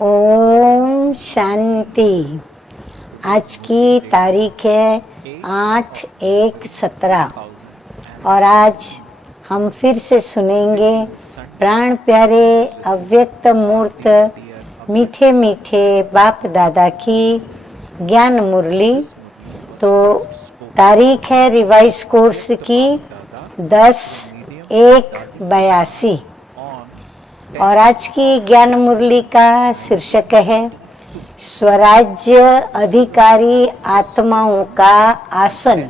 ओम शांति। आज की तारीख है 8/1/17 और आज हम फिर से सुनेंगे प्राण प्यारे अव्यक्त मूर्त मीठे मीठे बाप दादा की ज्ञान मुरली। तो तारीख है रिवाइज कोर्स की 10/1/82 और आज की ज्ञान मुरली का शीर्षक है स्वराज्य अधिकारी आत्माओं का आसन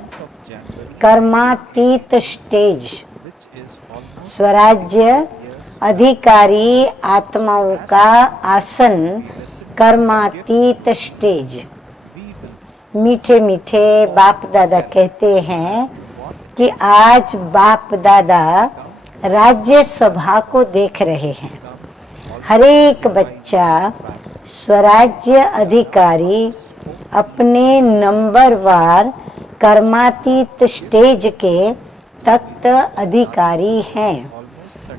कर्मातीत स्टेज। स्वराज्य अधिकारी आत्माओं का आसन कर्मातीत स्टेज। मीठे मीठे बाप दादा कहते हैं कि आज बाप दादा राज्य सभा को देख रहे हैं। हर एक बच्चा स्वराज्य अधिकारी अपने नंबरवार कर्मातीत स्टेज के तख्त अधिकारी हैं।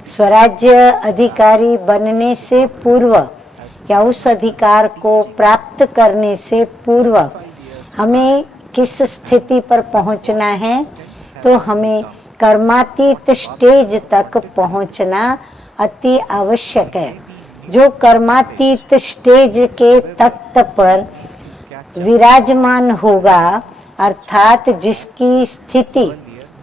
स्वराज्य अधिकारी बनने से पूर्व या उस अधिकार को प्राप्त करने से पूर्व हमें किस स्थिति पर पहुंचना है, तो हमें कर्मातीत स्टेज तक पहुंचना अति आवश्यक है। जो कर्मातीत स्टेज के तख्त पर विराजमान होगा अर्थात जिसकी स्थिति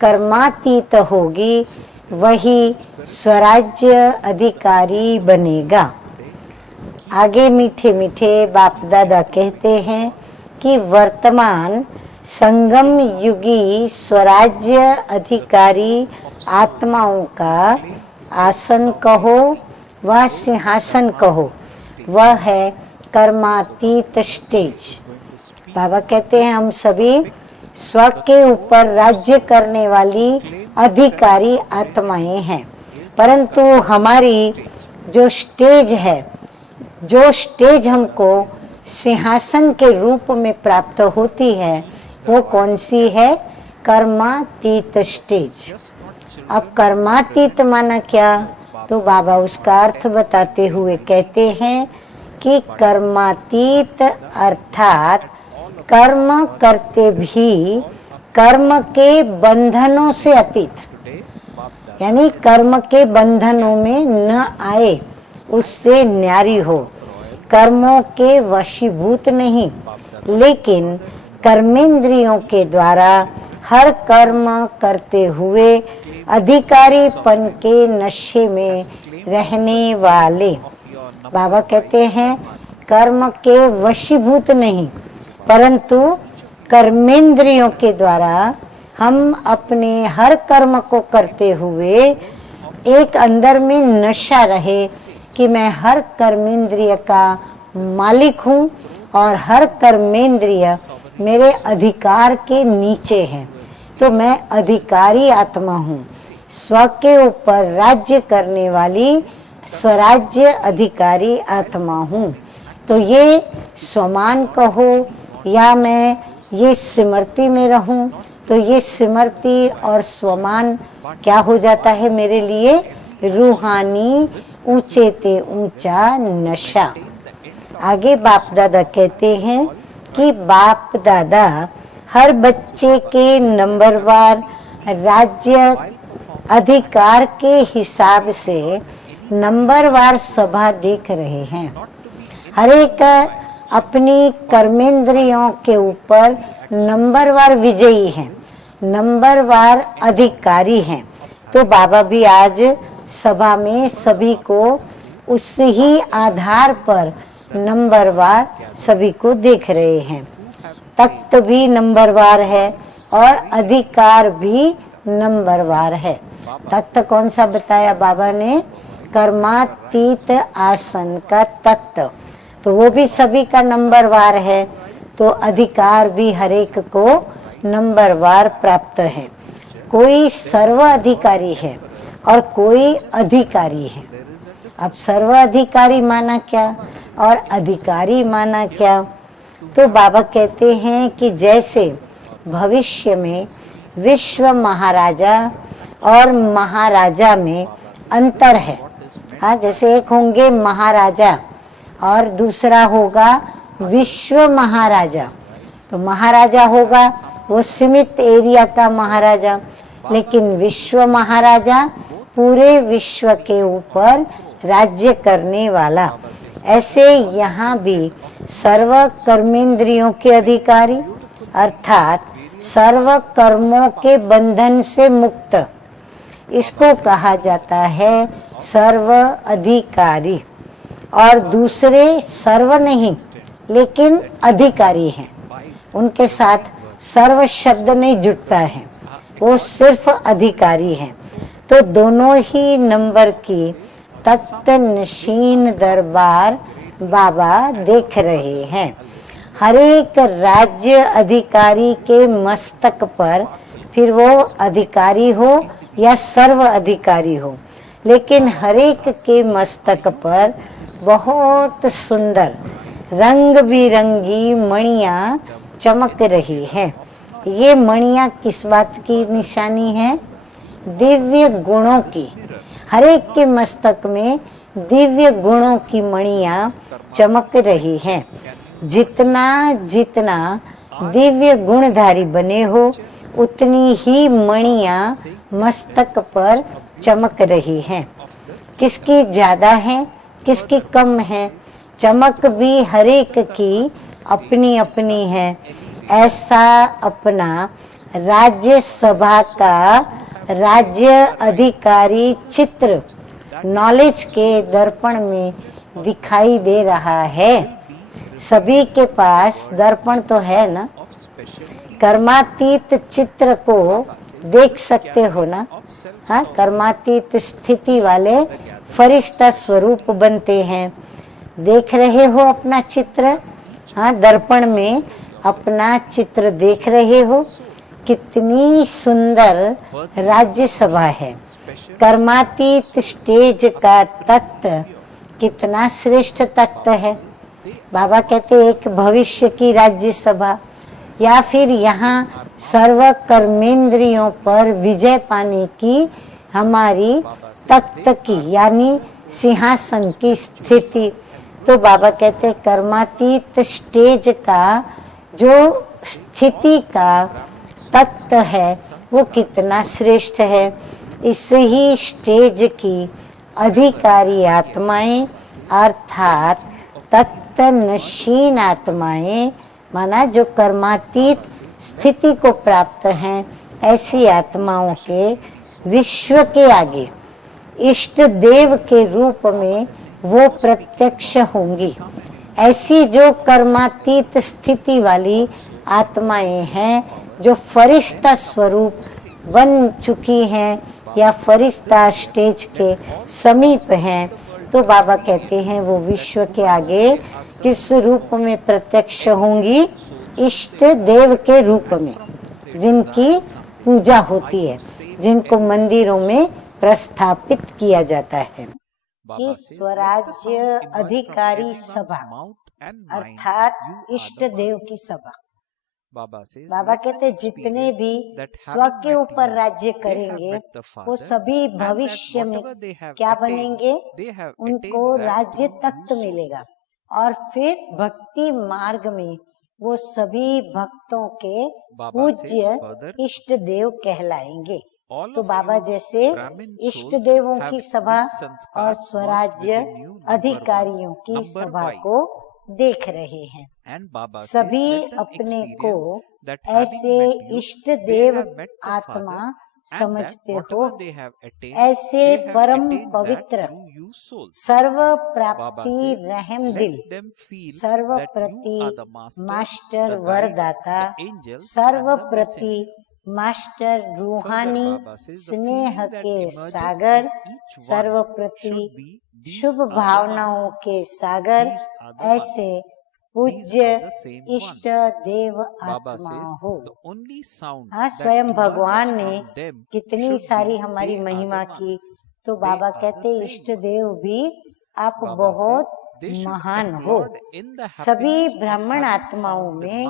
कर्मातीत होगी वही स्वराज्य अधिकारी बनेगा। आगे मीठे मीठे बाप दादा कहते हैं कि वर्तमान संगम युगी स्वराज्य अधिकारी आत्माओं का आसन कहो व सिंहासन कहो, वह है कर्मातीत स्टेज। बाबा कहते हैं हम सभी स्व के ऊपर राज्य करने वाली अधिकारी आत्माएं हैं, परंतु हमारी जो स्टेज है, जो स्टेज हमको सिंहासन के रूप में प्राप्त होती है, वो कौन सी है? कर्मातीत स्टेज। अब कर्मातीत माना क्या? तो बाबा उसका अर्थ बताते हुए कहते हैं कि कर्मातीत अर्थात कर्म करते भी कर्म के बंधनों से अतीत, यानी कर्म के बंधनों में न आए, उससे न्यारी हो। कर्मों के वशीभूत नहीं, लेकिन कर्मेंद्रियों के द्वारा हर कर्म करते हुए अधिकारीपन के नशे में रहने वाले। बाबा कहते हैं कर्म के वशीभूत नहीं, परंतु कर्मेंद्रियों के द्वारा हम अपने हर कर्म को करते हुए एक अंदर में नशा रहे कि मैं हर कर्मेंद्रिय का मालिक हूँ और हर कर्मेंद्रिय मेरे अधिकार के नीचे है, तो मैं अधिकारी आत्मा हूँ, स्व के ऊपर राज्य करने वाली स्वराज्य अधिकारी आत्मा हूँ। तो ये स्वमान कहो या मैं ये स्मृति में रहूं, तो ये स्मृति और स्वमान क्या हो जाता है मेरे लिए? रूहानी ऊंचे ते ऊंचा नशा। आगे बाप दादा कहते हैं कि बाप दादा हर बच्चे के नंबरवार राज्य अधिकार के हिसाब से नंबरवार सभा देख रहे हैं। हर एक अपनी कर्मेंद्रियों के ऊपर नंबरवार विजयी हैं, नंबरवार अधिकारी हैं। तो बाबा भी आज सभा में सभी को उस ही आधार पर नंबरवार सभी को देख रहे हैं। तख्त भी नंबरवार है और अधिकार भी नंबरवार है। तख्त कौन सा बताया बाबा ने? कर्मातीत आसन का तख्त, तो वो भी सभी का नंबरवार है। तो अधिकार भी हरेक को नंबरवार प्राप्त है। कोई सर्व अधिकारी है और कोई अधिकारी है। अब सर्व अधिकारी माना क्या और अधिकारी माना क्या? तो बाबा कहते हैं कि जैसे भविष्य में विश्व महाराजा और महाराजा में अंतर है। हाँ, जैसे एक होंगे महाराजा और दूसरा होगा विश्व महाराजा। तो महाराजा होगा वो सीमित एरिया का महाराजा, लेकिन विश्व महाराजा पूरे विश्व के ऊपर राज्य करने वाला। ऐसे यहाँ भी सर्व कर्मेंद्रियों के अधिकारी अर्थात सर्व कर्मों के बंधन से मुक्त, इसको कहा जाता है सर्व अधिकारी। और दूसरे सर्व नहीं लेकिन अधिकारी हैं, उनके साथ सर्व शब्द नहीं जुड़ता है, वो सिर्फ अधिकारी हैं। तो दोनों ही नंबर की तख्त नशीन दरबार बाबा देख रहे हैं। हर एक राज्य अधिकारी के मस्तक पर, फिर वो अधिकारी हो या सर्व अधिकारी हो, लेकिन हर एक के मस्तक पर बहुत सुंदर रंग बिरंगी मणियां चमक रही है। ये मणियां किस बात की निशानी है? दिव्य गुणों की। हर एक के मस्तक में दिव्य गुणों की मणियां चमक रही हैं। जितना जितना दिव्य गुणधारी बने हो, उतनी ही मणियां मस्तक पर चमक रही हैं। किसकी ज्यादा है, किसकी कम है? चमक भी हर एक की अपनी अपनी है। ऐसा अपना राज्यसभा का राज्य अधिकारी चित्र नॉलेज के दर्पण में दिखाई दे रहा है। सभी के पास दर्पण तो है ना, कर्मातीत चित्र को देख सकते हो ना। हाँ, कर्मातीत स्थिति वाले फरिश्ता स्वरूप बनते हैं। देख रहे हो अपना चित्र? हाँ, दर्पण में अपना चित्र देख रहे हो। कितनी सुंदर राज्यसभा है। कर्मातीत स्टेज का तख्त कितना श्रेष्ठ तख्त है। बाबा कहते एक भविष्य की राज्यसभा, या फिर यहाँ सर्व कर्मेंद्रियों पर विजय पाने की हमारी तख्त की यानी सिंहासन की स्थिति। तो बाबा कहते कर्मातीत स्टेज का जो स्थिति का तख्त है वो कितना श्रेष्ठ है। इस ही स्टेज की अधिकारी आत्माएं अर्थात तख्त नशीन आत्माएं, माना जो कर्मातीत स्थिति को प्राप्त हैं, ऐसी आत्माओं के विश्व के आगे इष्ट देव के रूप में वो प्रत्यक्ष होंगी। ऐसी जो कर्मातीत स्थिति वाली आत्माएं हैं, जो फरिश्ता स्वरूप बन चुकी हैं या फरिश्ता स्टेज के समीप हैं, तो बाबा कहते हैं वो विश्व के आगे किस रूप में प्रत्यक्ष होंगी? इष्ट देव के रूप में, जिनकी पूजा होती है, जिनको मंदिरों में प्रस्थापित किया जाता है। कि स्वराज्य अधिकारी सभा अर्थात इष्ट देव की सभा। बाबा कहते जितने भी स्व के ऊपर राज्य करेंगे वो सभी भविष्य में क्या बनेंगे? उनको राज्य तख्त मिलेगा और फिर भक्ति मार्ग में वो सभी भक्तों के पूज्य इष्ट देव कहलाएंगे। तो बाबा जैसे इष्ट देवों की सभा और स्वराज्य अधिकारियों की सभा को देख रहे हैं। सभी अपने को ऐसे इष्ट देव आत्मा समझते हो। ऐसे परम पवित्र सर्व प्राप्ति रहम दिल, सर्व प्रति मास्टर वरदाता, सर्व प्रति मास्टर रूहानी स्नेह के सागर, सर्व प्रति शुभ भावनाओं के सागर, ऐसे पूज्य इष्ट देव आत्मा हो। हाँ, स्वयं भगवान ने कितनी सारी हमारी महिमा की। तो बाबा कहते इष्ट देव भी आप बहुत महान हो। सभी ब्राह्मण आत्माओं में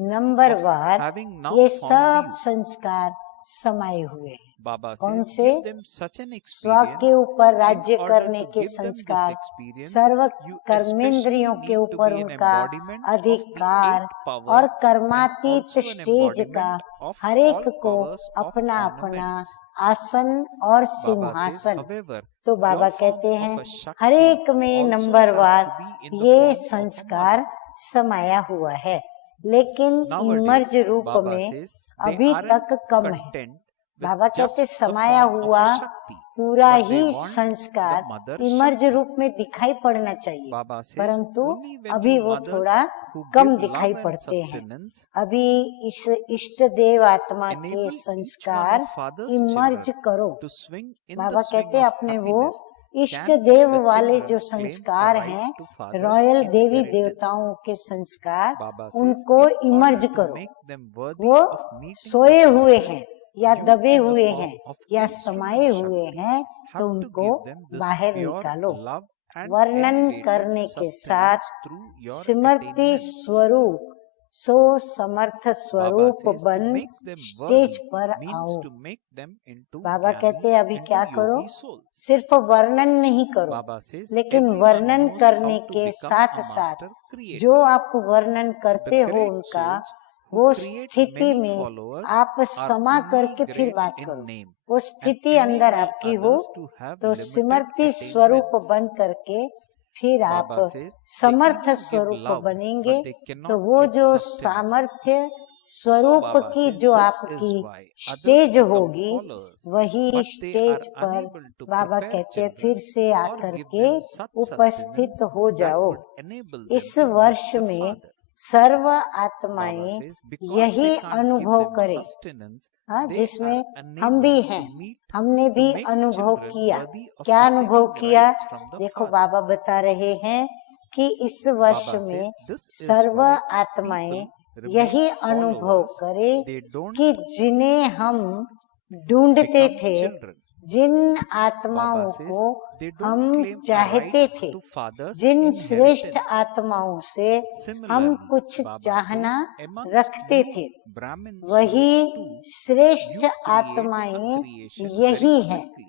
नंबरवार ये सब संस्कार समाये हुए हैं। Baba कौन says, से? give them such an स्व के experience ऊपर in राज्य order करने to के give them this संस्कार, experience. सर्व You कर्मेंद्रियों especially के need to ऊपर be an उनका embodiment of the अधिकार 8 और powers and कर्मातीत also an stage का embodiment of हर एक all को powers of अपना अपना ornaments. आसन और Baba says, सिंहासन। however, तो बाबा your form कहते of हैं a हर Shakti एक में also नंबरवार has to be in the ये form of a संस्कार mother. समाया हुआ है, लेकिन Nowadays, इमर्ज रूप Baba में says, they अभी aren't तक कम है। content with बाबा कहते just the समाया form of हुआ a Shakti, पूरा but they he want the संस्कार mother इमर्ज Shakti. रूप में दिखाई पड़ना चाहिए, Baba says, परंतु only when अभी you वो mothers थोड़ा who कम give दिखाई love and पड़ते हैं। sustenance अभी इस इष्ट देव आत्मा के enable each one संस्कार of father's इमर्ज children करो। to swing in Baba the swing कहते of अपने वो happiness. इष्ट Can देव the वाले children जो claim a संस्कार right हैं, to father's royal Devi inheritance? देवताओं के संस्कार, Baba says, उनको in इमर्ज order to करो। make them worthy वो of meeting सोए the हुए Father, हैं या you दबे in the हुए form हैं of या instrument समाये हुए Shaktis हैं, have तो to उनको give them this बाहर pure निकालो। love and वर्णन elevated करने के साथ sustenance through your सिमरती attainment. स्वरूप सो समर्थ Baba स्वरूप says, to बन make them स्टेज worthy पर means आओ। to make them into बाबा कहते हैं jnanis, अभी into क्या करो, yogi souls. सिर्फ वर्णन नहीं करो, Baba says, लेकिन everyone वर्णन knows करने how to के become साथ a साथ master creator. जो आप वर्णन The करते हो great उनका, souls who वो create स्थिति many में followers आप are समा only करके फिर great बात in करो। name वो and स्थिति अंदर enable आपकी हो others to have तो limited सिमरती स्वरूप attainments. बन करके फिर आप Baba says, they Samarth even give स्वरूप love, बनेंगे। but they तो cannot वो give जो sustenance. सामर्थ्य So स्वरूप Baba की says, जो this आपकी is why others stage become होगी, followers, वही but they are स्टेज पर unable to बाबा prepare कहते हैं children फिर से or आकर give के them such उपस्थित sustenance हो that जाओ। would enable them इस to meet वर्ष the में Father. सर्व Baba आत्माएं says, because यही they can't give अनुभव them करें, sustenance, हाँ, they जिसमें are हम भी unable हैं, to meet, हमने to भी make अनुभव children किया। worthy of क्या अनुभव receiving किया? rights from the देखो Father. बाबा बता रहे हैं कि इस वर्ष Baba में says, this is serve why आत्माएं people यही remain अनुभव followers. करें They don't कि जिन्हें हम ढूंढते become थे, children. जिन Baba आत्माओं says, को they हम don't claim a चाहते right थे, to Father's जिन श्रेष्ठ inheritance. आत्माओं से हम Similarly, कुछ Baba चाहना says, amongst रखते you थे, Brahmin वही souls too, श्रेष्ठ you create a आत्माएं creation यही very हैं। quickly.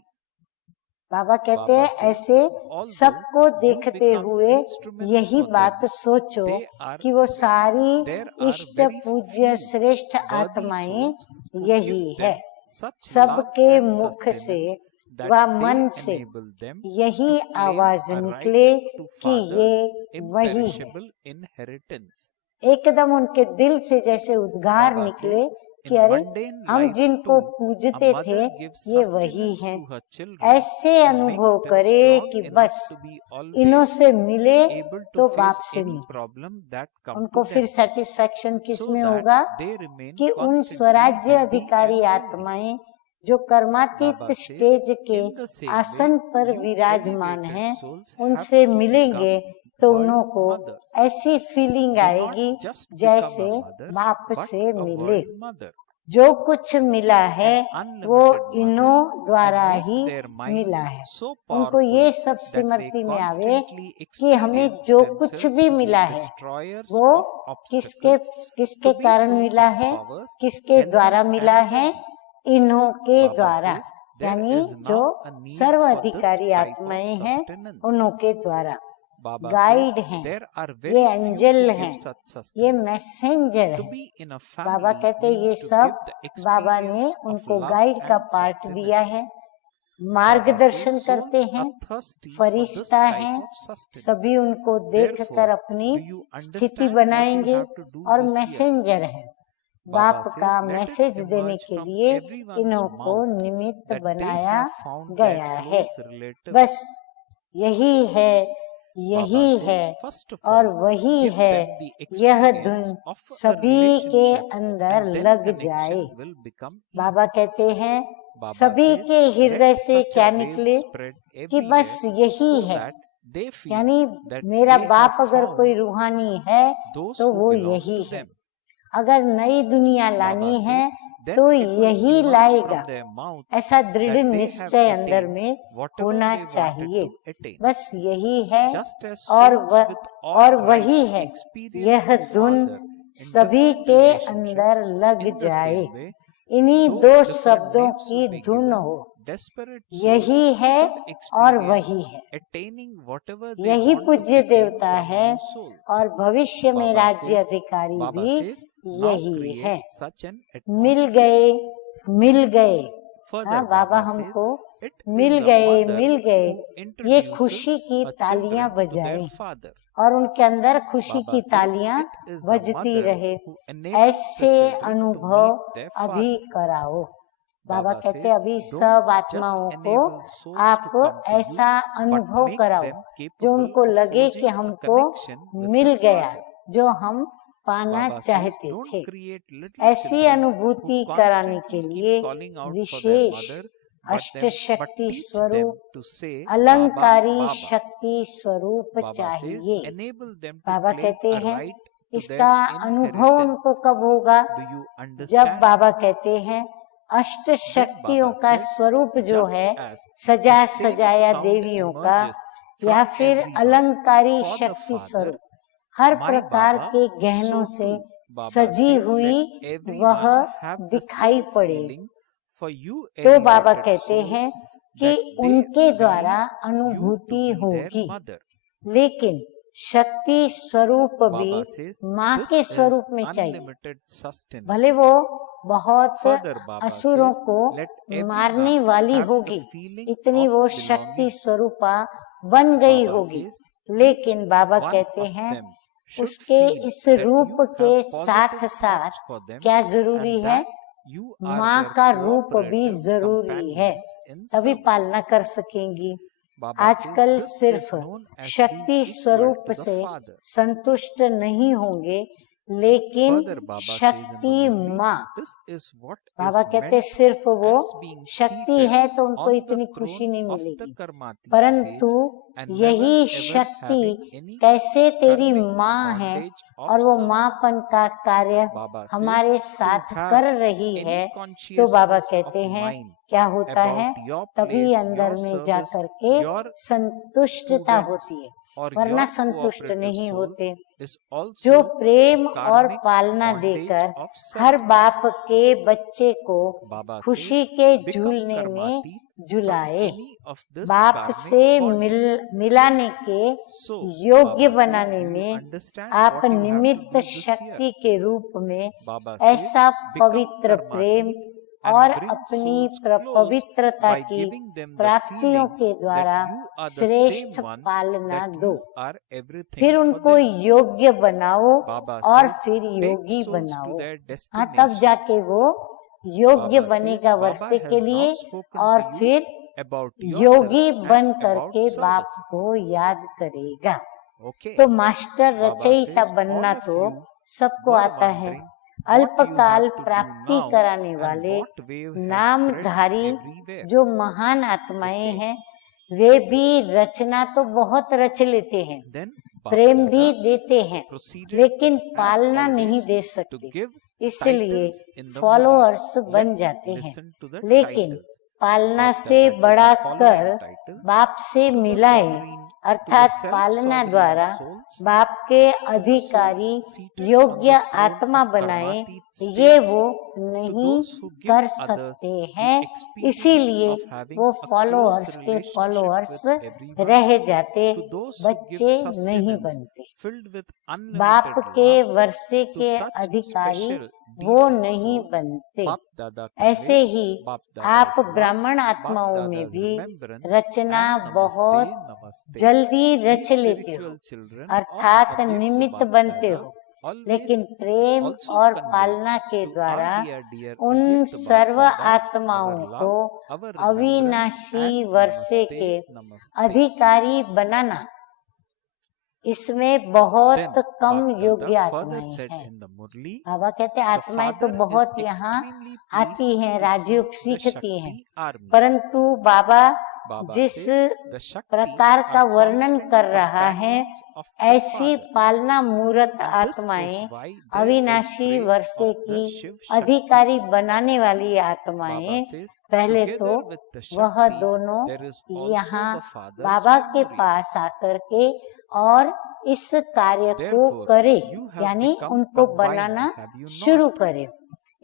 बाबा कहते Baba हैं says, ऐसे although सबको you देखते become हुए instruments यही for बात them, सोचो they are कि वो सारी there are इष्ट very पूज्य few श्रेष्ठ worthy आत्माएं souls who यही give है। them such love सबके and मुख से sustenance that व they मन से enable them यही to claim आवाज a right निकले to कि ये Father's वही है। imperishable inheritance. एकदम उनके दिल से जैसे उद्गार Baba निकले says, कि in अरे mundane हम life जिनको too, a पूजते थे mother gives ये वही sustenance हैं। to her children ऐसे and अनुभव makes them करे strong कि enough बस to be इन्हों always से मिले able तो to बाप face से any मिले। problem that come उनको to फिर them, सेटिस्फेक्शन किस so में that होगा they remain कि उन constantly स्वराज्य healthy अधिकारी and wealthy. आत्माएं जो कर्मातीत Baba says, स्टेज के in the same आसन way, पर you विराजमान elevated हैं, souls have उनसे to मिलेंगे become तो world उनको mothers. ऐसी फीलिंग Do not आएगी just become जैसे a mother, बाप but से a मिले। world mother, जो कुछ मिला है an वो unlimited इन्हों mother, द्वारा and make ही their मिला minds है। so उनको powerful ये सब that they सिमरती में आवे constantly कि हमें experience जो कुछ themselves भी to be मिला है destroyers वो of किसके obstacles, किसके to be कारण full मिला of है, powers, किसके द्वारा healthy मिला and है, wealthy. इन्हों के Baba द्वारा, says, there यानी is जो now a need serve for this अधिकारी type of आत्माएं हैं sustenance. उन्हों के द्वारा। Baba गाइड says, हैं, there are ये very few एंजल who हैं, give such ये sustenance. मैसेंजर To है। be in a Baba family कहते ये means to सब give the बाबा ने experience of उनको love गाइड का and पार्ट दिया है, sustenance. मार्गदर्शन Baba says, करते souls हैं, are thirsty for this Firishta type हैं, of sustenance. सभी उनको देखकर Therefore, अपनी do you स्थिति understand what you बनाएंगे have to do और this year? मैसेंजर है। Baba बाप says, का let it मैसेज देने emerge के from लिए everyone's इन्हों को mouth निमित्त that they बनाया have found गया their है। close relatives. बस यही है, Baba यही says, है first of और all, वही give है। them the यह experience धुन of a सभी के relationship, अंदर and then लग जाए। connection will become Baba easy. कहते हैं Baba सभी says, के हृदय let से such क्या a wave निकले spread कि बस everywhere यही so है, that they feel यानी that मेरा they बाप have अगर कोई found रूहानी है those तो who वो belong यही to है। them. अगर नई दुनिया Baba लानी says, है then तो it will यही emerge लाएगा। from their mouths ऐसा दृढ़ that they have निश्चय अंदर attained में whatever होना they wanted चाहिए। to attain. बस यही है Just as और souls with all और वही rights है। experience यह the धुन Father in सभी different के relationships, अंदर लग in the जाए। same way, इन्हीं Though दो different शब्दों names की will be धुन given, हो, desperate यही souls है should और experience वही है। attaining whatever they यही want to पूज्य attain देवता from है new souls. और भविष्य में Baba राज्य says, अधिकारी Baba भी says, now यही create है। such an mill atmosphere. गए, मिल गए। Further, हाँ, बाबा Baba says, हमको it मिल is a गए, mother मिल गए, who ये introduces खुशी की her तालियां children to their बजाएं father. और उनके अंदर खुशी Baba की says, तालियां it is the बजती mother रहे। who enables the ऐसे children to अनुभव meet their अभी father. कराओ। बाबा Baba कहते says, अभी don't सब just आत्माओं को enable souls to आप come to ऐसा you, but अनुभव make कराओ them जो capable उनको of लगे कि forging a हमको connection with मिल the गया father. जो हम पाना Baba says, चाहते don't थे। create little ऐसी children who अनुभूति कराने के constantly लिए keep calling out for their wishes mother, but अष्टशक्ति teach them स्वरूप to say Baba, अलंकारी Baba. शक्ति स्वरूप Baba says, चाहिए। enable them to Baba claim कहते a हैं right to इसका their अनुभव उनको inheritance. कब होगा? Do you जब understand? बाबा कहते हैं अष्ट Then शक्तियों Baba का says, स्वरूप जो just है as सजा the same सजाया sound देवियों का emerges या from फिर everyone अलंकारी for the शक्ति Father, स्वरूप हर my प्रकार Baba, के गहनों so से too Baba सजी says, हुई let वह everyone have the दिखाई same पड़े। feeling for you तो बाबा elevated कहते हैं souls कि that they उनके द्वारा believe you to अनुभूति be their होगी, mother. लेकिन शक्ति स्वरूप भी Baba says, माँ this के is स्वरूप में चाहिए। unlimited sustenance. भले वो बहुत Further, Baba असुरों says, को let मारने everyone वाली have the होगी, feeling इतनी of वो शक्ति belonging. स्वरूपा बन गई Baba होगी। says, लेकिन बाबा one कहते of हैं them should उसके feel इस that रूप you के have साथ positive साथ thoughts for them क्या जरूरी and है? that you are माँ their का रूप भी cooperative जरूरी है, companions in तभी service. पालना कर सकेंगी। Baba says, आजकल this is सिर्फ known as शक्ति being equal स्वरूप to the से Father. संतुष्ट नहीं होंगे, लेकिन Further, Baba says in शक्ति the Murli, माँ, this is what Baba is कहते meant सिर्फ वो as being शक्ति seated है तो उनको on the इतनी खुशी throne नहीं of the मिलेगी, Karmati परंतु stage and never यही ever शक्ति having any कैसे तेरी karmic माँ है bondage of और वो service. माँपन का कार्य Baba says, हमारे to साथ have कर रही any है, तो बाबा consciousness कहते of हैं mind क्या होता है? about your तभी place, अंदर your में जा service, करके your संतुष्टता students होती है, or वरना your संतुष्ट cooperative नहीं souls होते। is जो also प्रेम और karmic पालना bondage देकर of हर service. बाप के बच्चे को Baba खुशी says, के become झूलने में karmati from झुलाए, any of this बाप karmic से bondage. मिलाने के So, योग्य Baba says, बनाने do you में understand आप what you have to निमित्त do this year? शक्ति के रूप में Baba says, ऐसा become पवित्र प्रेम karmati और and bring अपनी souls close पवित्रता by की giving them the प्राप्तियों feeling के द्वारा that you are the श्रेष्ठ same ones, पालना that दो, you are everything फिर for उनको them. योग्य बनाओ Baba और says, फिर take योगी souls to बनाओ। their हाँ, तब destination. जाके वो योग्य Baba says, बनेगा Baba वर्षे के has लिए now spoken और to you फिर about योगी yourself बन and about करके बाप service. को याद करेगा। Okay. तो मास्टर Baba रचयिता says, बनना all of तो you सबको were आता है। wondering what you अल्पकाल have to do प्राप्ति now कराने and वाले what wave has spread Namdhari everywhere. जो महान आत्माएं Okay. हैं, वे भी रचना तो बहुत रच लेते हैं, Then प्रेम भी Bapdada देते हैं, proceeded लेकिन as पालना नहीं always दे to सकते, give इसलिए titles in the followers Murli. बन Let's जाते हैं, listen to the लेकिन titles. पालना से Bapdada gave बड़ा the कर following titles बाप से to the मिलाए, sovereign, to the अर्थात पालना self-sovereign द्वारा souls, बाप के to the अधिकारी souls seated on योग्य the throne आत्मा of बनाए, Karmati ये stage, वो to नहीं those who give कर others सकते the हैं, experience इसीलिए of having वो a फॉलोअर्स close के relationship फॉलोअर्स with everyone, रह जाते, to those who give बच्चे नहीं sustenance बनते। filled with बाप unlimited के love, वर्षे to के such अधिकारी special वो deities नहीं souls, बनते। Bapdada ऐसे conveys ही Bapdada's आप love, ब्राह्मण आत्माओं में Bapdada's भी remembrance, रचना and बहुत Namaste, Namaste. जल्दी रच We लेते हो, spiritual children of अर्थात Avyakta निमित्त बनते Bapdada हो, always लेकिन प्रेम also और convey पालना के to द्वारा our dear उन Avyakta सर्व Bapdada आत्माओं our को love, our remembrance, अविनाशी and वर्षे के Namaste, Namaste. अधिकारी बनाना, इसमें बहुत Then कम Bapdada योग्य further आत्माएं said हैं। in the Murli, बाबा कहते हैं the आत्माएं तो Father बहुत is यहाँ extremely आती pleased हैं, to राजयोग see the सीखती हैं, Shakti armies. परंतु बाबा Baba जिस says the Shaktis प्रकार का are वर्णन constant कर रहा है, companions of the ऐसी Father. पालना मूर्त And this is आत्माएं, why there is अविनाशी praise वर्षे of the की Shiv अधिकारी Shaktis. बनाने वाली Baba आत्माएं, says, पहले तो together with the वह Shaktis, दोनों there is also यहाँ the Father's बाबा के memorial. पास आकर के और इस कार्य को Therefore, करे, you have यानी become उनको combined, बनाना have you शुरू not? करे।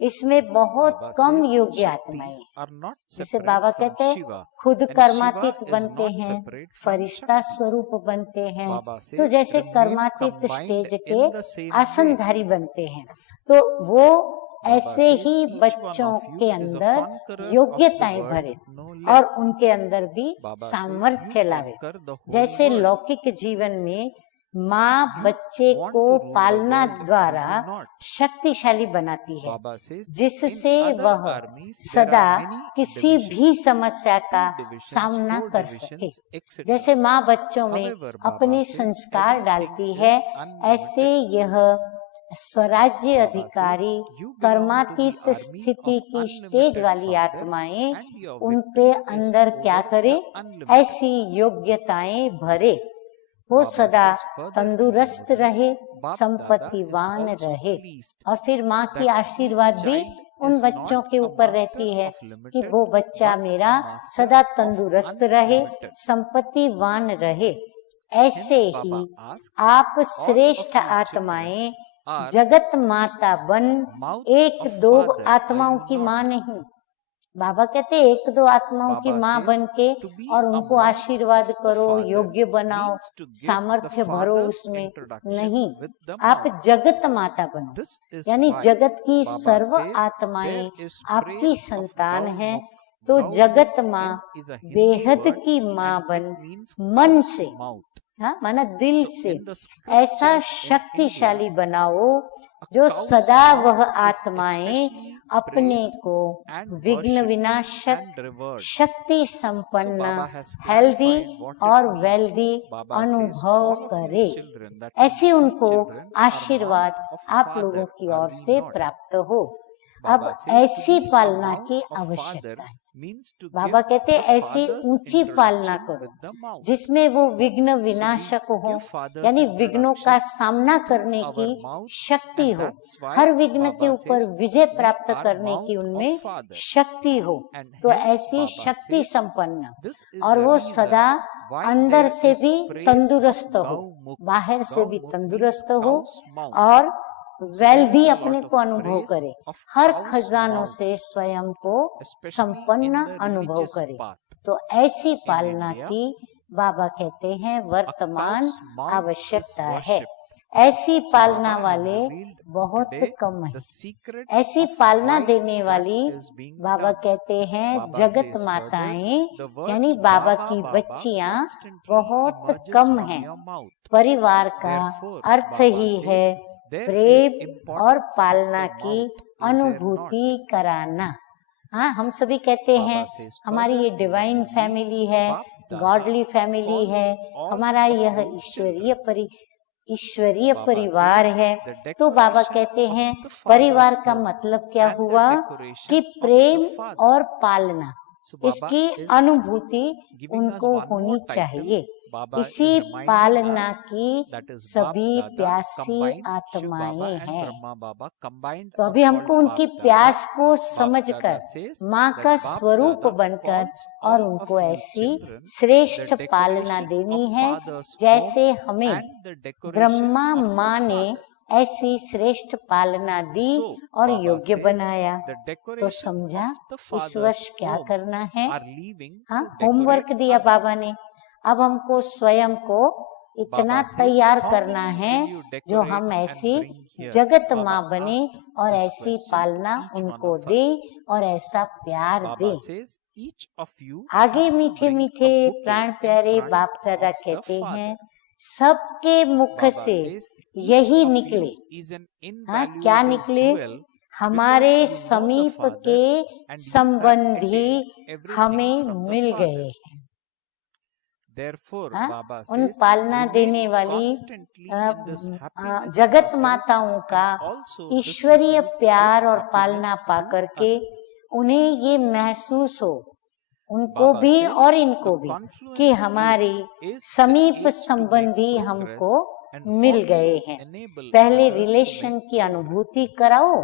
इसमें बहुत Baba कम says योग्य Shaktis आत्माएं, are not जिसे separate बाबा from कहते हैं Shiva खुद and कर्मातीत Shiva is बनते not हैं, separate from फरिश्ता Shaktis. स्वरूप बनते हैं। Baba तो says जैसे remain कर्मातीत combined स्टेज in के the same way. आसनधारी बनते हैं, तो वो Baba ऐसे says ही each one बच्चों of you के is a अंदर conqueror of the योग्यताएं world, भरे no और less. उनके अंदर भी Baba says सामर्थ्य you लावे। conquer the whole जैसे world. लौकिक जीवन में माँ You बच्चे want को to rule the पालना world, द्वारा do you not? शक्तिशाली बनाती है, Baba says जिससे in other वह armies there सदा are many किसी divisions, भी समस्या का 2 divisions, सामना 4 कर सके। divisions, etc. जैसे माँ बच्चों में However, Baba अपने says संस्कार everything डालती is है, unlimited. ऐसे यह स्वराज्य Baba अधिकारी says you belong to the कर्मातीत army स्थिति of की स्टेज unlimited वाली Father आत्माएं and your उनके victory is अंदर क्या over करे, the unlimited. ऐसी योग्यताएं भरे, वो Baba सदा says further in तंदुरुस्त Murli, रहे, Bap Dada is संपत्तिवान also रहे। pleased और फिर माँ की that आशीर्वाद each भी child उन is बच्चों not के a ऊपर master रहती है of कि limited वो बच्चा but मेरा a master सदा of तंदुरुस्त रहे, unlimited. संपत्तिवान रहे। ऐसे Hence ही Baba asks, आप all of श्रेष्ठ you आत्माएं children are जगत माता बन mouths एक of दो Father, are आत्माओं you की not? माँ नहीं। बाबा कहते एक दो आत्माओं की Baba माँ says बन के to be और a उनको mouth आशीर्वाद of the करो, Father योग्य बनाओ, means to give the सामर्थ्य भरो Father's उसमें, introduction नहीं। with the आप mouth. जगत माता बनो, This is यानी why जगत की Baba सर्व says आत्माएं there is आपकी praise of संतान हैं। Gaumukh. तो Gaumukh जगत माँ is a Hindi बेहद word की माँ and बन it means मन cow's से, mouth. हाँ माना दिल So से in the ऐसा scriptures in शक्तिशाली India, बनाओ a जो cow's सदा वह mouth is आत्माएं especially अपने praised को and विघ्न worshipped विनाशक, and revered. शक्ति So संपन्न, Baba has healthy clarified what it और means. वेल्दी Baba says अनुभव all of you करे। children, that ऐसे means we उनको children are आशीर्वाद mouth of आप लोगों Father, की are ओर we से not? प्राप्त हो। अब Baba says to ऐसी be a पालना mouth की of Father आवश्यकता है। means to बाबा give कहते the हैं ऐसी Father's ऊंची पालना introduction करो with the mouth. जिसमें वो विघ्न So we विनाशक हो, give Father's यानी विघ्नों का introduction सामना करने our की mouth, शक्ति and हो, that's why हर विघ्न के Baba ऊपर says विजय we प्राप्त are करने mouth की of उनमें Father. शक्ति हो। And तो hence ऐसी Baba शक्ति says संपन्न this is और the वो reason सदा why अंदर there से is भी praise तंदुरुस्त of हो, Gaumukh. बाहर से भी Gaumukh तंदुरुस्त means हो cow's mouth. और So there wealthy is a अपने lot of को अनुभव praise करे, of हर cow's खजानों mouth, से स्वयं को especially in संपन्न the अनुभव religious करे। path. तो ऐसी In पालना India, की बाबा कहते हैं a वर्तमान cow's mouth is आवश्यकता है। worship. ऐसी So पालना Baba has वाले revealed बहुत today कम the हैं। secret ऐसी of पालना why देने that वाली is being बाबा done. कहते हैं Baba जगत says माताएं, further, the words यानी बाबा Baba की Baba बच्चियां constantly बहुत emerges कम from हैं। your mouth. परिवार का Therefore, अर्थ Baba ही says है there is प्रेम और importance of पालना the की mouth. Is there not? अनुभूति कराना। हाँ, हम सभी कहते हैं Baba says हमारी further ये in the divine Murli, family है, Bap Dada godly family calls है, all हमारा of यह you children. ईश्वरीय Baba परिवार says है। the तो बाबा decoration कहते of हैं the परिवार Father's का home मतलब क्या and the हुआ decoration कि of the प्रेम Father. और पालना, So Baba इसकी is अनुभूति giving us उनको one होनी more title. चाहिए। Baba is इसी reminding पालना us की that is Bap सभी Dada प्यासी combined, Shiv Baba आत्माएं and हैं। Brahma Baba combined तो are अभी हमको called उनकी Bap Dada. प्यास को Bap समझकर Dada says माँ that का Bap स्वरूप Dada बनकर calls और all of उनको you ऐसी children श्रेष्ठ the पालना decoration देनी of है Father's जैसे home हमें and the decoration Brahma of the माँ ने Father. ऐसी श्रेष्ठ पालना दी So और Baba योग्य says बनाया। the तो decoration समझा of the इस Father's वर्ष क्या home करना है। are leaving हाँ, to होमवर्क decorate दिया बाबा others. ने, अब हमको स्वयं को इतना Baba says, तैयार how करना many है will you जो decorate हम and ऐसी bring here? जगत Baba माँ बने asked और this ऐसी question पालना to each one उनको of दे us. और ऐसा प्यार Baba they. says each of you आगे has to मीठे bring a मीठे bouquet प्राण in प्यारे front बाप दादा of the कहते हैं Father. सबके मुख Baba से says each यही of निकले। you is an हाँ, क्या invaluable निकले? jewel हमारे because you know the समीप Father के and you have संबंधी attained everything हमें from the मिल Father. गए हैं। Therefore, हाँ, Baba उन says, पालना देने remain वाली constantly in this happiness जगत yourself माताओं का and also ईश्वरीय distribute प्यार this और पालना happiness पा to करके others. उन्हें ये महसूस हो, उनको Baba भी says और इनको the भी, confluence कि age हमारी is the समीप age to make संबंधी progress हमको and मिल गए also हैं। enable पहले others to रिलेशन make की progress. अनुभूति कराओ,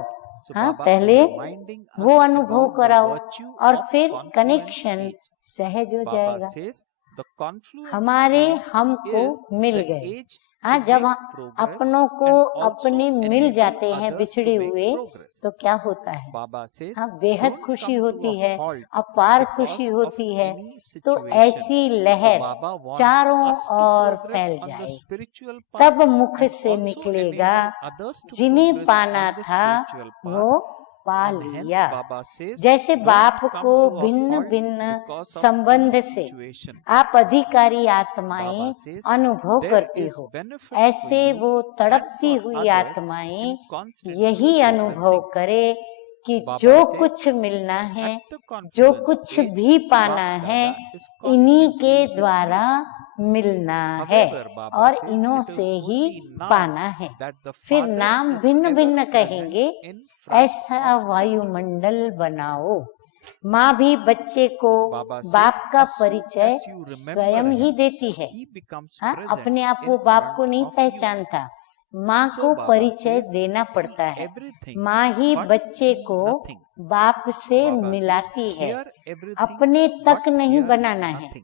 So हाँ, Baba is पहले reminding वो us अनुभव about the कराओ virtue और of फिर confluence कनेक्शन age. सहज हो Baba जाएगा। says the confluence हमारे age हमको is मिल the गए, age हाँ, to जब make progress अपनों को and also अपने मिल enable जाते हैं others to बिछड़े make हुए progress. तो क्या होता है? Baba says, हाँ, बेहद don't खुशी come to होती a है, halt अपार because खुशी of होती है। any तो situation. ऐसी So लहर Baba wants चारों us to ओर progress फैल on the जाए, spiritual तब path मुख and से also निकलेगा, enable others to जिन्हें progress पाना on the था spiritual path. वो पा And hence लिया। Baba says, जैसे don't बाप come को to a भिन्न halt भिन्न because of संबंध any से situation. आप अधिकारी Baba आत्माएं says, अनुभव there करती is हो, benefit for ऐसे you वो and तड़पती for हुई others आत्माएं in constantly यही अनुभव progressing. करे कि Baba जो says, कुछ मिलना है, at the जो confluence कुछ stage, भी पाना Bap है, Dada is इन्हीं constantly के with द्वारा you. मिलना है However, Baba और says, इन्हों it is से ही only now पाना है। that the फिर Father नाम is भिन्न ever भिन्न present कहेंगे, in front ऐसा of children. वायुमंडल बनाओ। माँ भी बच्चे को Baba says, बाप का as soon परिचय as you remember स्वयं ही him, देती है। he becomes हाँ, present अपने आप in वो बाप को front नहीं of you. पहचानता, माँ So को Baba परिचय says, देना see पड़ता है। everything माँ ही but बच्चे see को nothing. बाप से Baba says, मिलाती है, hear everything अपने तक but नहीं hear बनाना है। nothing.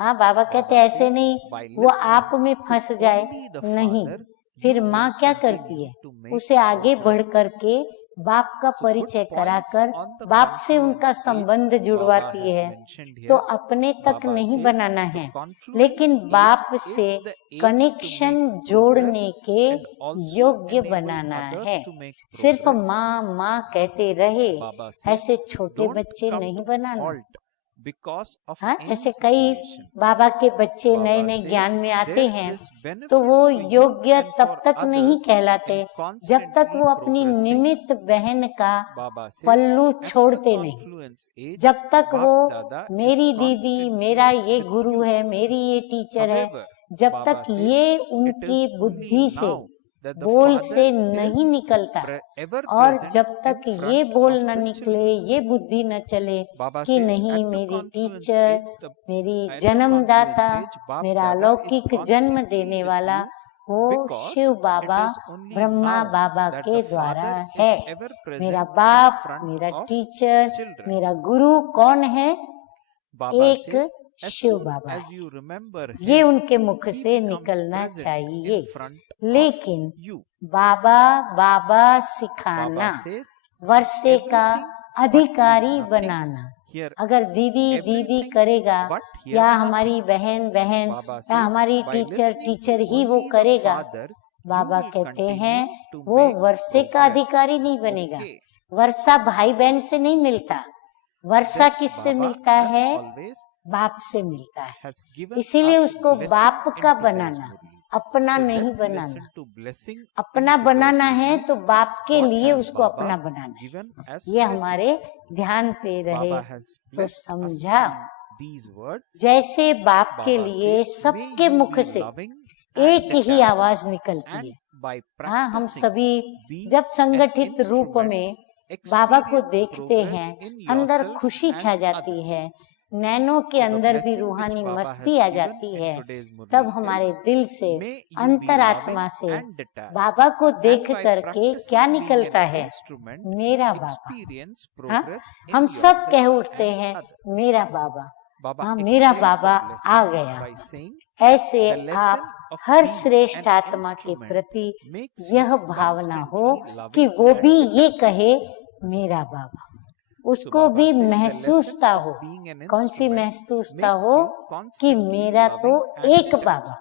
हाँ, बाबा कहते Baba ऐसे says, नहीं by वो आप listening में to फंस जाए, only the नहीं। Father, फिर you माँ will क्या करती continue है? to make उसे आगे बढ़ progress. करके बाप का So good परिचय points कराकर on the बाप से confluence उनका stage संबंध Baba जुड़वाती has है। mentioned तो here. अपने तक Baba नहीं says बनाना the है, confluence लेकिन age बाप is से the age to connection make progress जोड़ने के and also योग्य enable बनाना others है। to make सिर्फ progress. माँ माँ कहते रहे, Baba says, ऐसे छोटे don't बच्चे come नहीं to banana. halt because of हाँ, any जैसे कई situation. बाबा के बच्चे नए Baba नए says, ज्ञान में आते there हैं is benefit तो वो for you योग्य and तब for तक नहीं others कहलाते in जब तक constantly वो अपनी progressing. निमित्त बहन का Baba says, pallu at the छोड़ते नहीं। confluence age, जब तक वो Bap Dada is मेरी दीदी, मेरा constantly ये with गुरु you. है, मेरी ये टीचर है, However, जब Baba तक says, ये it उनकी is बुद्धि only से now that the बोल Father से is नहीं निकलता, ever और present जब तक in ये front बोल of न the निकले, children. ये बुद्धि न चले Baba कि says, नहीं at the मेरी confluence टीचर, age, मेरी at the जन्मदाता, confluence age, Bap मेरा Dada is अलौकिक जन्म constantly देने with वाला you वो because Shiv it Baba is only Brahma now Baba that के the द्वारा Father है। is ever present मेरा in बाप, front मेरा of टीचर, children. मेरा गुरु कौन है? Baba एक says, as शिव soon बाबा as है। you remember ये him, उनके मुख he से becomes निकलना present चाहिए। in front of लेकिन you. बाबा बाबा Baba सिखाना, says, see वर्षे का everything but see अधिकारी nothing. बनाना। Hear अगर दीदी दीदी everything करेगा but hear या nothing. हमारी बहन बहन Baba या says, हमारी by teacher listening teacher to ही वो only the करेगा, Father, you बाबा will कहते हैं continue to वो make वर्षे का progress. अधिकारी नहीं बनेगा। Okay. वर्षा भाई बहन से नहीं मिलता, वर्षा Then किससे Baba, मिलता as है? always, बाप से मिलता है। has given इसीलिए us उसको blessing बाप in का today's बनाना, Murli. अपना So नहीं let's banana. listen to blessing in अपना today's बनाना है Murli. तो बाप के What लिए has उसको Baba अपना बनाना है। given as ये blessing? हमारे ध्यान पे रहे Baba has तो blessed us समझा। through these words. जैसे बाप के Baba लिए says, may सबके you मुख be से loving and एक ही detached, आवाज निकलती and है। by हाँ, हम practicing सभी be जब an संगठित रूप instrument, में बाबा को experience देखते progress हैं, in अंदर yourself खुशी and छा जाती others. है, नैनों के So the अंदर भी blessing which रूहानी Baba मस्ती has आ given जाती in है। today's Murli तब is, हमारे दिल से, may you be अंतरात्मा loving से and detached, बाबा को देख and by करके क्या practicing being निकलता an है? instrument, मेरा बाबा। experience हाँ, progress हम in सब कह yourself उठते and हैं others. मेरा बाबा। Baba हाँ, मेरा explained Baba the uh blessing गया। by saying, ऐसे the lesson आप of हर being श्रेष्ठ an आत्मा के instrument प्रति makes यह you भावना हो constantly कि loving वो and भी ये detached. कहे मेरा बाबा, So उसको Baba भी says the महसूसता lesson हो। of being an कौन सी instrument महसूसता makes हो you कि constantly मेरा तो loving and एक detached. बाबा,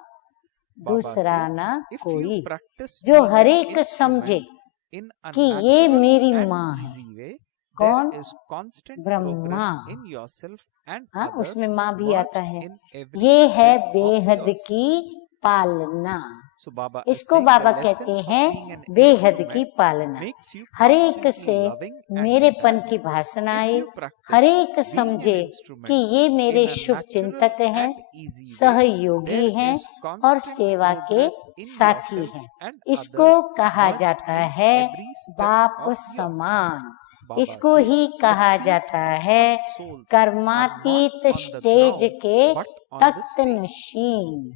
Baba दूसरा says, ना if कोई, you practice जो being हर an एक समझे instrument in a कि ये natural मेरी and माँ है। easy way, कौन? there is constant Brahma. progress in yourself and हाँ, others उसमें माँ भी आता merged है। in every ये है step of बेहद yours. की पालना। So Baba is इसको saying बाबा the कहते lesson of हैं being an बेहद की instrument पालना। makes you हर एक constantly से loving and मेरेपन detached. की भाषा If आए, you practice हर एक being an समझे instrument कि ये मेरे in a शुभ natural चिंतक हैं, and easy way, सहयोगी there हैं is और constant सेवा के progress in साथी yourself हैं। and इसको others कहा merged जाता in है every step बाप of yours. समान। Baba इसको says ही the कहा feet जाता of है such souls are not कर्मातीत on the stage ground के but on the Takht stage. नशीन,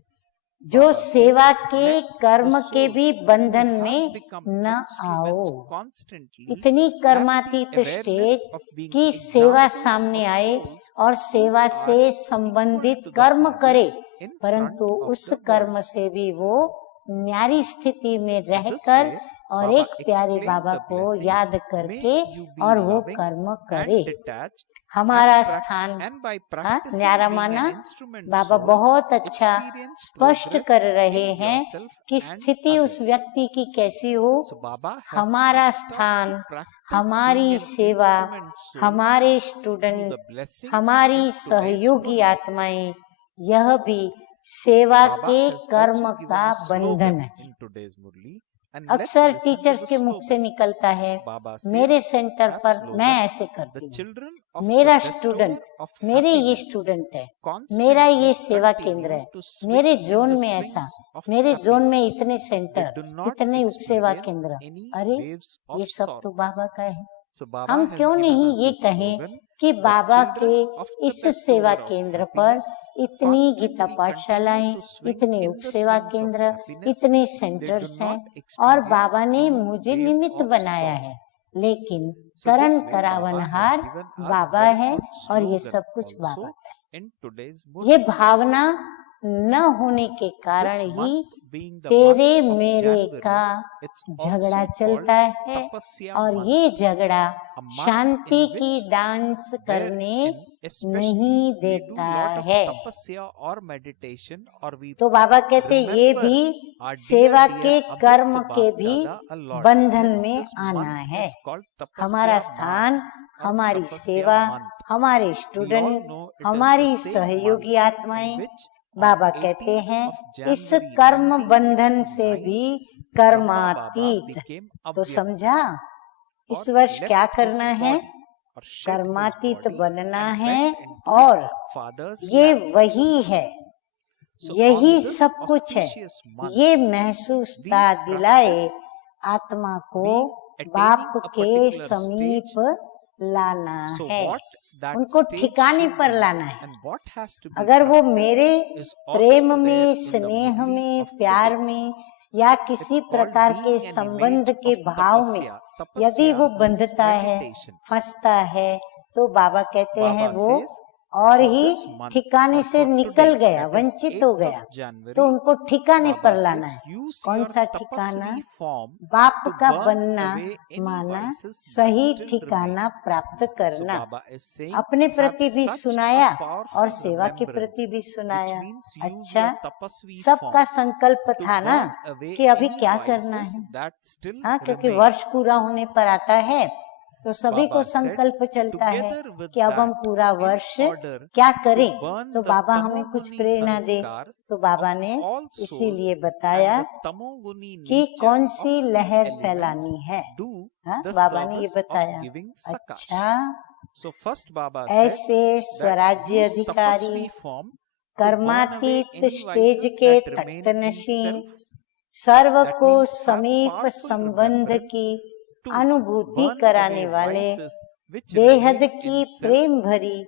जो Baba says, सेवा के let कर्म the के भी souls बंधन who में have become न आओ। instruments constantly इतनी have the कर्मातीत awareness stage of being की सेवा examples सामने of आए souls और who सेवा are से equal संबंधित to the कर्म Father करे, in front परंतु of उस the कर्म world. से भी वो न्यारी स्थिति में So this रहकर way, और Baba एक प्यारे explained बाबा the को blessing, याद may करके you be और वो loving कर्म and करे। detached हमारा and स्थान and by हाँ practicing न्यारा being माना। an instrument बाबा soul, बहुत अच्छा experience स्पष्ट progress कर रहे in हैं yourself कि and स्थिति उस others. व्यक्ति की कैसी हो। So Baba has हमारा asked us स्थान, to practice हमारी being an सेवा, instrument soul हमारे through स्टूडेंट, the blessing हमारी in today's सहयोगी Murli. आत्माएं, यह भी सेवा Baba के has कर्म also given का a बंधन slogan है। in today's Murli, and let's अक्सर listen to टीचर्स the के मुख से slogan. निकलता है, Baba मेरे says सेंटर as पर मैं slogan, ऐसे the करती हूँ, children of मेरा the स्टूडेंट, bestower of मेरे ये happiness स्टूडेंट है, मेरा ये constantly सेवा केंद्र continue है, to swing मेरे in जोन the में ऐसा, swings of मेरे जोन में happiness. इतने They सेंटर, do not इतने उपसेवा experience केंद्र। any अरे waves ये of सब तो sorrow. बाबा का है। So Baba हम has क्यों given नहीं us ये this कहें slogan, कि the बाबा के children of the इस सेवा bestower of केंद्र पर happiness इतनी गीता constantly पाठशालाएं, continue to swing इतने in the उपसेवा swings of केंद्र, happiness. इतने They do सेंटर्स हैं not और experience बाबा ने any मुझे wave निमित्त of बनाया sorrow. है, लेकिन So Karan this way Baba करावनहार has given us Baba very है good और ये slogan सब कुछ बाबा also का है। in today's ये Murli. भावना न होने के कारण This he month being the तेरे month of मेरे January, का it's झगड़ा also चलता called है Tapasya और month, ये झगड़ा a month शांति in की which डांस करने wherein especially नहीं we do देता lot of है। tapasya or meditation, or we तो बाबा कहते ये remember भी our सेवा dear के Abhyukt कर्म के Bap भी Dada a lot. बंधन Hence में this आना month है। is called हमारा Tapasya स्थान, Mas or हमारी Tapasya सेवा, month. हमारे We all student, know it is हमारी the same month सहयोगी in आत्माएं, which on बाबा कहते 18th हैं of इस January कर्म बंधन से 1969 भी Brahma Baba कर्मातीत। became तो Avyakt समझा or इस वर्ष क्या left his करना है, body or shed his कर्मातीत body बनना and है went into और Father's ये lap. वही है, So on यही this सब कुछ है। auspicious month, ये we महसूसता दिलाए practice आत्मा को being बाप attaining a के particular समीप stage. लाना So है, what that उनको stage ठिकाने should पर be लाना है। and what has to be अगर वो practiced मेरे is प्रेम also there में, in the स्नेह Murli में, of प्यार today. में या किसी It's called प्रकार के being an संबंध image के of भाव में tapasya. यदि वो Tapasya means बंधता है, meditation. फंसता है, तो बाबा कहते हैं Baba वो says और for ही this month ठिकाने or से for निकल today, गया, that is वंचित हो 8th गया, of January, तो उनको ठिकाने Baba पर लाना says है। use कौन your सा ठिकाना? tapasvi form बाप to का burn बनना away any माना vices that सही still ठिकाना remain. प्राप्त So करना। Baba is saying अपने have प्रति भी such सुनाया a और powerful सेवा के प्रति remembrance, भी which सुनाया। means use अच्छा, your tapasvi सबका form संकल्प to था ना burn away कि अभी any क्या करना vices है, that still हाँ, क्योंकि remain. वर्ष पूरा होने पर आता है तो सभी को Baba said, संकल्प चलता है together with कि अब हम that, पूरा in वर्ष order क्या to करें, burn तो the बाबा हमें कुछ tamoguni प्रेरणा दे। sanskars तो बाबा of ने all souls इसीलिए and बताया the tamoguni कि nature कौन of सी the लहर elements फैलानी है। do हाँ, the बाबा ने ये service of बताया। giving sakash. अच्छा, So first Baba said ऐसे that स्वराज्य use अधिकारी tapasvi form to burn away कर्मातीत any स्टेज vices के that remain तख्तनशीं in self. सर्व That को means have समीप powerful संबंध remembrance की to अनुभूति burn कराने away वाले, vices which बेहद remain की in self. प्रेम भरी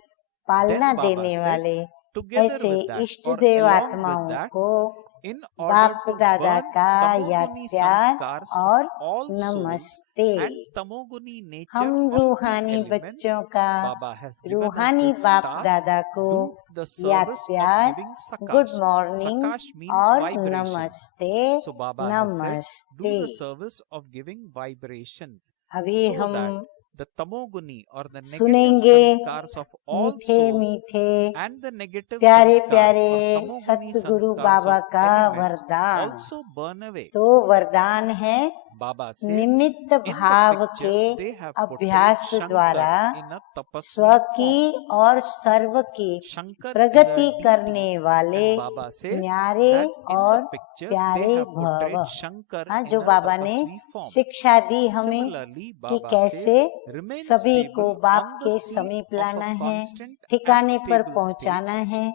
पालना Then Baba देने said, वाले together ऐसे with that इष्ट or देव along with आत्माओं that, को in order बाप to दादा burn का याद tamoguni प्यार sanskars और of all souls नमस्ते। and tamoguni nature हम of the रूहानी elements, बच्चों का Baba has given us रूहानी this बाप task, दादा को do the याद service of प्यार, giving good sakash. Morning Sakash means और vibration. नमस्ते, So Baba has said, नमस्ते। do the service of giving vibrations अभी so हम that the tamoguni or the negative सुनेंगे sanskars of all मीठे souls मीठे and the negative प्यारे sanskars प्यारे or tamoguni Satguru sanskars Baba of का elements वरदान। also burn away. तो वरदान है Baba says निमित्त in the भाव pictures के they have portrayed अभ्यास Shankar द्वारा in a tapasvi स्व form. की और सर्व की Shankar is a Pragati deity, करने वाले and Baba says न्यारे that in और the pictures they प्यारे have portrayed भव। Shankar हाँ, in जो a बाबा ने tapasvi form. शिक्षा दी हमें Similarly, कि Baba कैसे says remain सभी को stable बाप on the के seat समीप of लाना a है, constant and ठिकाने पर stable पहुंचाना stage है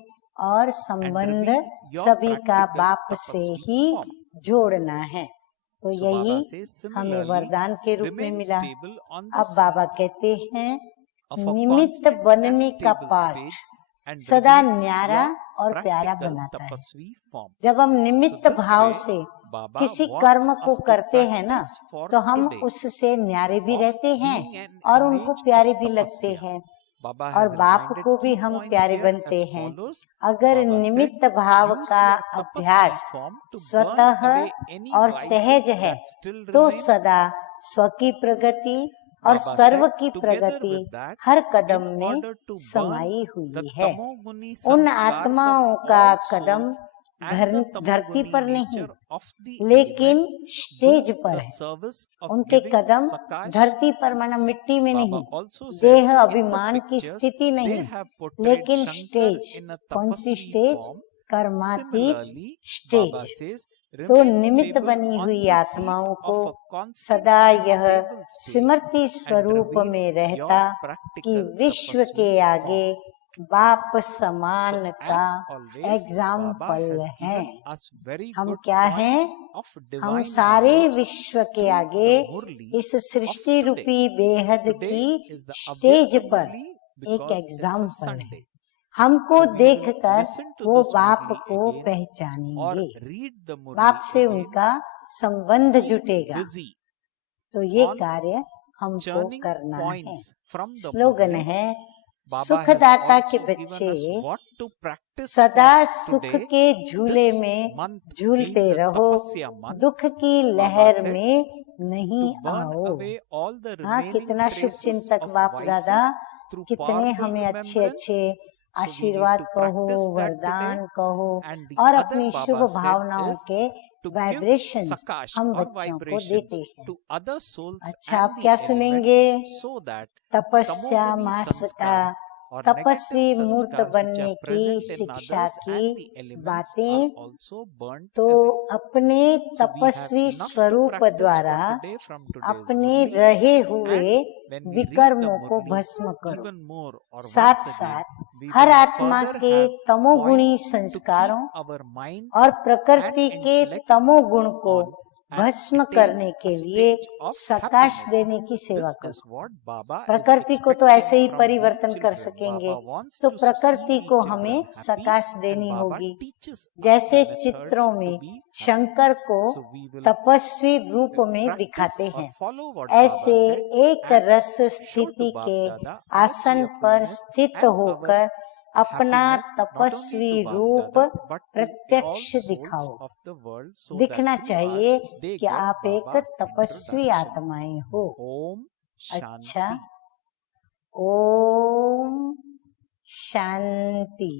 और and संबंध reveal your सभी का practical बाप से tapasvi ही form. जोड़ना है। तो So यही Baba says हमें similarly वरदान के रूप में remain मिला। stable on the अब बाबा seat कहते हैं of a निमित्त constant and बनने का stable पाठ stage and सदा reveal न्यारा your और प्यारा practical बनाता है। tapasvi form. जब हम So निमित्त this भाव way से Baba किसी wants कर्म को us to करते हैं ना, practice for तो हम today उससे न्यारे भी of रहते हैं being an और उनको image of प्यारे भी लगते tapasya. हैं। Baba और has बाप reminded को भी 2 हम points प्यारे here बनते as हैं। follows. अगर Baba said, निमित्त भाव use का your tapasvi अभ्यास form to burn स्वतः away any और vices सहज है that still तो remain. सदा स्व की प्रगति और Baba सर्व said, की together Pragati with that, her in कदम में order to burn समाई the हुई है। tamoguni उन sanskars आत्माओं of का all Kadam souls and the धरती tamoguni पर नहीं, nature of the लेकिन elements स्टेज do पर the है। service of उनके giving कदम sakash. धरती पर माना मिट्टी में Baba नहीं, also said, देह in the अभिमान की pictures, स्थिति they नहीं, have portrayed लेकिन Shankar स्टेज, in a कौन सी tapasvi stage? form. कर्मातीत Similarly, Baba stage. says, तो remain निमित्त stable बनी on हुई the आत्माओं seat को of a constant सदा and यह stable stage स्मृति and स्वरूप reveal में your रहता कि practical विश्व tapasvi के आगे form. बाप So, समान का as always, Baba example has है। given us very हम good क्या हैं? points of हम divine सारे knowledge विश्व के through आगे the Murli इस of सृष्टि today. रूपी बेहद Today की is the स्टेज Avyakta पर Murli एक because it's a एग्जाम्पल है। Sunday. हमको So we will देखकर listen to वो this बाप Murli को again or पहचानेंगे, read the Murli बाप से again. उनका संबंध Keep जुटेगा। busy तो ये on कार्य हमको churning करना है। points from the slogan Murli. है, Baba has सुखदाता के also given बच्चे us what to practice सदा for सुख today. के झूले This में month झूलते being the रहो, Tapasya month, दुख की Baba लहर said में to नहीं burn आओ। away all the हाँ, remaining कितना शुभ traces चिंतक of बाप दादा, vices through कितने powerful हमें अच्छे remembrance. अच्छे So we need आशीर्वाद to कहो, practice that वरदान today. कहो And the और other अपनी शुभ Baba said भावनाओं is के to give वाइब्रेशंस sakash हम or बच्चों को vibrations देते हैं। to other souls अच्छा, and आप the क्या elements सुनेंगे? so that तपस्या tamoguni मास का sanskars or तपस्वी negative मूर्त sanskars which बनने are की present in शिक्षा others की and the elements are बातें also burnt तो away. अपने So we have तपस्वी enough to स्वरूप practice द्वारा for today from today's अपने Murli. रहे हुए And when we read the विकर्मों को Murli भस्म करो। even more or साथ once again, साथ we हर will आत्मा further के have तमोगुणी points to keep संस्कारों our mind और and प्रकृति के intellect तमोगुण को on and भस्म attain करने a के लिए stage of सकाश happiness. देने की सेवा This is करो। what Baba is प्रकृति को तो expecting ऐसे ही from we परिवर्तन कर children. सकेंगे, Baba wants तो to प्रकृति see we को children हमें happy सकाश and देनी Baba होगी। teaches us the जैसे method चित्रों to में be happy. शंकर को So we will तपस्वी रूप में practice दिखाते or हैं, follow what Baba ऐसे said एक and रस show स्थिति to के Bap Dada our आसन पर cheerfulness स्थित and our होकर अपना happiness not only तपस्वी to Bap रूप Dada but to all प्रत्यक्ष souls दिखाओ। of the world so that दिखना through चाहिए us they कि get आप एक Baba's तपस्वी introduction. आत्माएं हो। Om अच्छा, Shanti. ओम शांति।